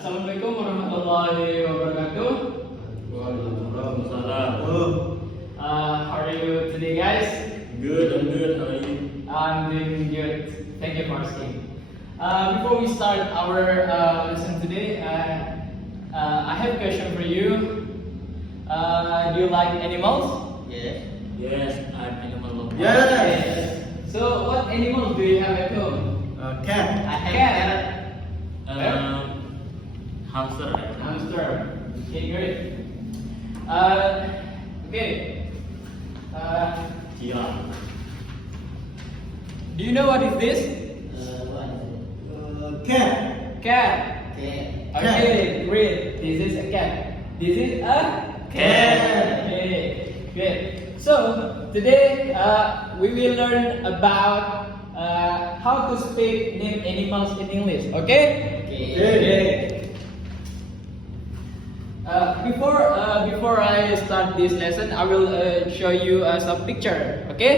Assalamualaikum warahmatullahi wabarakatuh. Waalaikumsalam. How are you today, guys? Good, I'm good. How are you? I'm doing good. Thank you for asking. Before we start our lesson today, I have a question for you. Do you like animals? Yes. Yes, I'm animal lover. Yes. So, what animals do you have at home? Cat. I have Cat. hamster. Hamster. Okay, great. Okay. Giraffe. Do you know what is this? Cat. Cat. Cat. Okay, great. This is a cat. This is a Cat. Okay, great. So today we will learn about how to speak name animals in English. Okay? Okay. Before I start this lesson, I will show you some picture. Okay?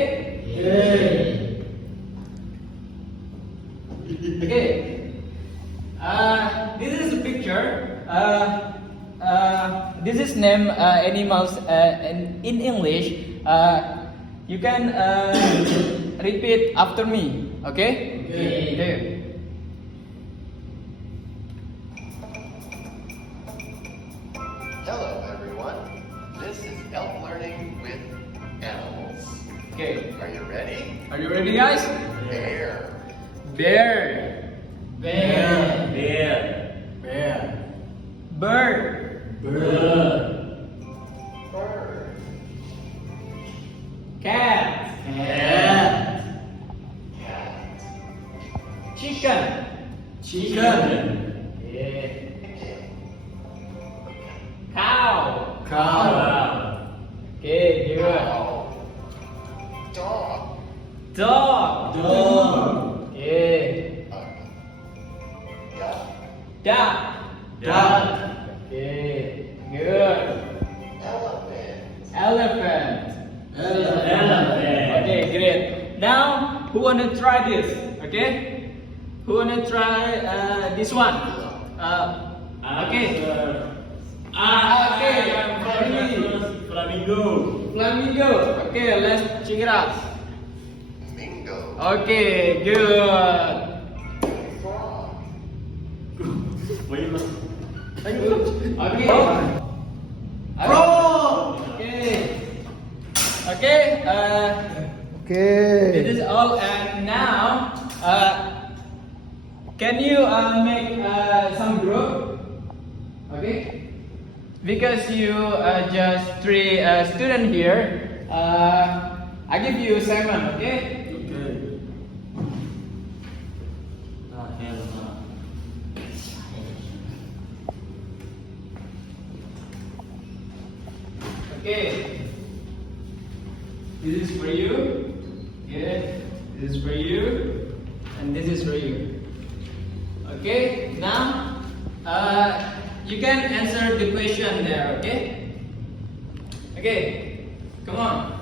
Okay. This is a picture. This is name animals in English. You can repeat after me. Okay? Okay. Hello, everyone. This is Elf Learning with Animals. Okay. Are you ready? Are you ready, guys? Bear, Bear. Bear. Bear. Bear. Bird. Bird. bird, Cat. Cat. cat, Chicken. Chicken. Yeah. Cow. Cow. Okay, good. owl, dog, Dog. Dog. Okay. duck, Duck. Duck. Okay, good. elephant, Elephant. Elephant. Okay, great. Now, who wanna try this? Okay? Who wanna try this one? Okay. Okay. Flamingo. Flamingo. Okay, let's check it out. mingo, Okay, good. frog, Wait, Okay. Frog. Okay. Okay. This is all, and now, can you make some group? Okay. Because you just three student here, I give you 7. Okay. Okay. This is for you. Good. This is for you. And this is for you. Okay. Now, you can answer the question there. Okay. Okay. Come on.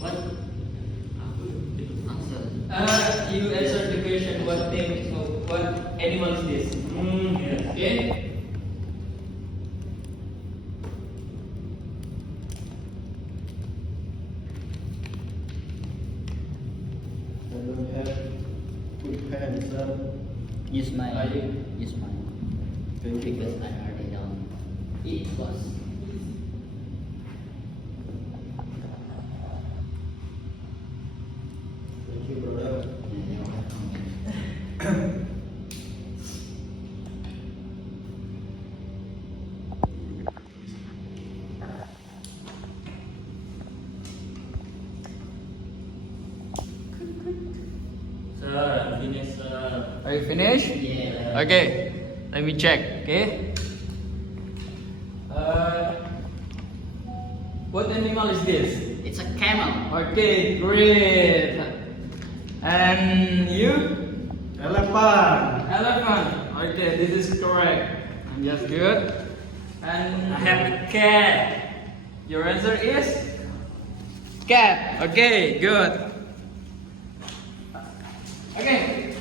What? You answer the question. What thing? What animal is this? Yes. Okay. I don't have good pens. Use my Are you- use mine because I already done it was Thank you, brother. Sir, finish, sir. Are you finished? yeah. Okay. Let me check. Okay. What animal is this? It's a camel. Okay, great. And you? Elephant. Elephant. Okay, this is correct. Just good. And I have a cat. your answer is cat. Okay, good. Okay.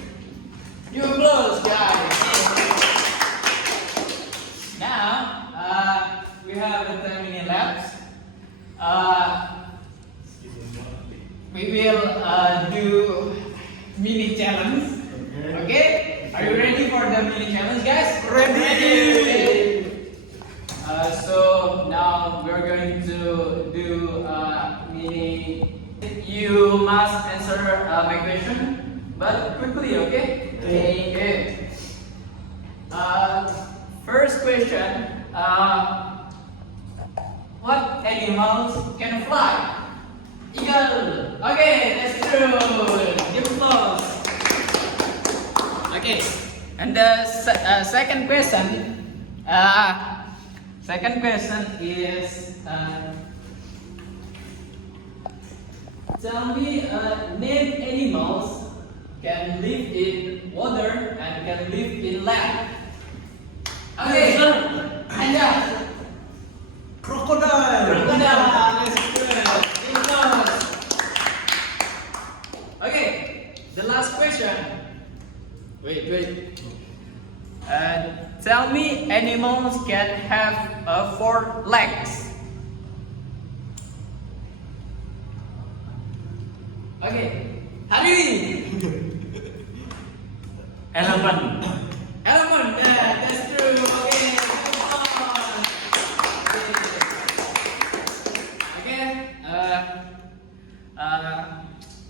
Okay, are you ready for the mini challenge, guys? Ready. Okay. So now we're going to do mini. You must answer my question, but quickly, okay? Okay. First question. What animals can fly? Eagle. Okay, that's true. Give applause. Okay, and the second question. Second question is. Tell me, name animals can live in water and can live in land. Okay, Anja. Crocodile. Crocodile. That's good. Give applause. Okay, the last question. Wait. Tell me, animals can have 4 legs. Okay, Hari. Elephant. Elephant. Yeah, that's true. Okay, come on. Okay.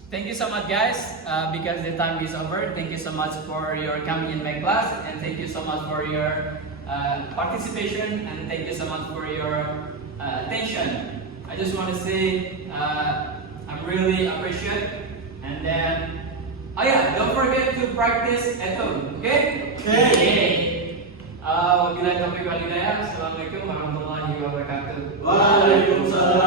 Thank you so much, guys. Because the time is over. Thank you so much for your coming in my class, and thank you so much for your participation, and thank you so much for your attention. I just want to say I'm really appreciate, and then oh yeah, don't forget to practice at home. Okay? Okay. Wabillahi taufiq wal hidayah. Assalamualaikum warahmatullahi wabarakatuh. Waalaikumsalam.